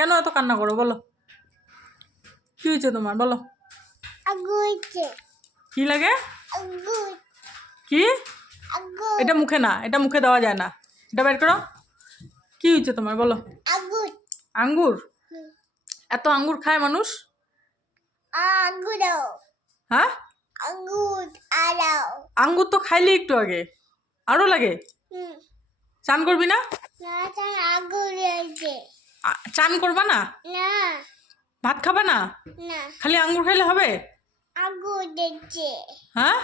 কেন এত কান্না করো বলো, কি হয়েছে তোমার বলো? কি লাগে? কি? এটা মুখে না, এটা মুখে দেওয়া যায় না, এটা বের করো। কি হয়েছে তোমার বলো? আঙ্গুর? এত আঙ্গুর খায় মানুষ? হ্যাঁ, আঙ্গুর তো খাইলে একটু আগে, আরো লাগে? চান করবি না? চান করবা না? ভাত খাবা না? খালি আঙ্গুর খাইলে হবে? হ্যাঁ,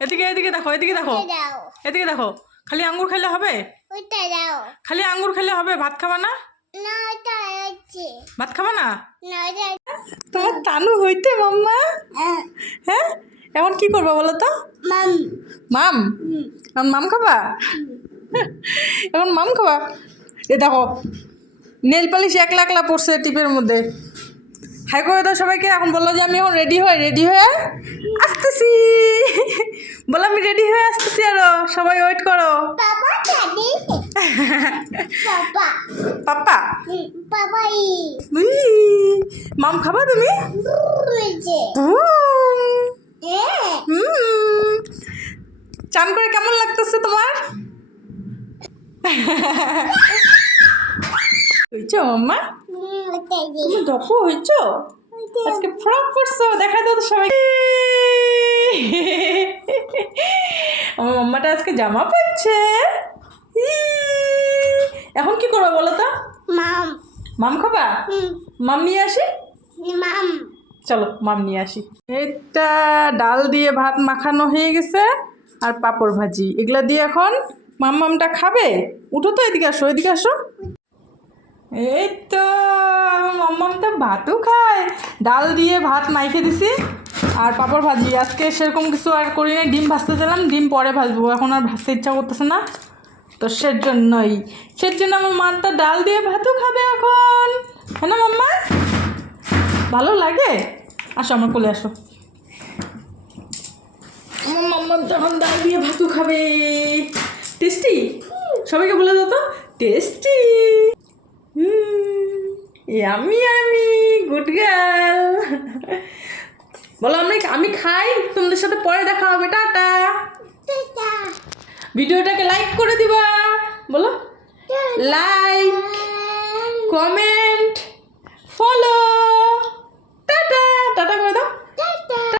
এদিকে এদিকে দেখো, এদিকে দেখো, এদিকে দেখো, খালি আঙ্গুর খাইলে হবে? খালি আঙ্গুর খেলে হবে, ভাত খাবা না? ভাত খাবা না? তোমার তানু হইতে মাম্মা। হ্যাঁ, এখন কি করবা বলো তো? মাম, মাম খাবা? এখন মাম খাবা? এ দেখো নেল পালিশ একলা একলা পড়ছে টিপের মধ্যে। হাই করে দাও সবাইকে। এখন বললো যে আমি এখন রেডি হয়ে আসতেছি। বলো আমি রেডি হয়ে আসতেছি, আরো সবাই ওয়েট করো। পাপা মাম খাবা তুমি? চান করে কেমন লাগতেছে তোমার? হইছো মাম্মা? তুমি দপু হইছো? আজকে ফ্রক পরছো, দেখা দাও তো সবাই। আমার মাম্মাটা আজকে জামা পরছে। এখন কি করবা বলো তো? মাম খাবা? মাম নিয়ে আসি। চলো মাম নিয়ে আসি। এটা ডাল দিয়ে ভাত মাখানো হয়ে গেছে আর পাঁপড় ভাজি, এগুলা দিয়ে এখন মামটা খাবে। উঠো তো, এদিকে আসো, এদিকে আসো। এই তো মাম্মাম তো ভাতও খায়, ডাল দিয়ে ভাত মাইখে দিছি আর পাঁপড় ভাজি। আজকে সেরকম কিছু আর করি না, ডিম ভাজতে চাইলাম, ডিম পরে ভাজবো, এখন আর ভাজতে ইচ্ছা করতেছে না, তো সেজন্য আমার মানটা ডাল দিয়ে ভাতও খাবে এখন। হ্যাঁ না মাম্মা, ভালো লাগে? আসো আমার কোলে আসো। আমার মাম্মা তখন ডাল দিয়ে ভাতও খাবে। টেস্টি? সবাইকে বলে দাও তো, tasty. Yummy yummy, good girl. বলো আমি খাই, তোমাদের সাথে পরে দেখা হবে, টাটা। ভিডিওটাকে লাইক করে দিবা, বলো like, comment, follow, tata tata করে দাও।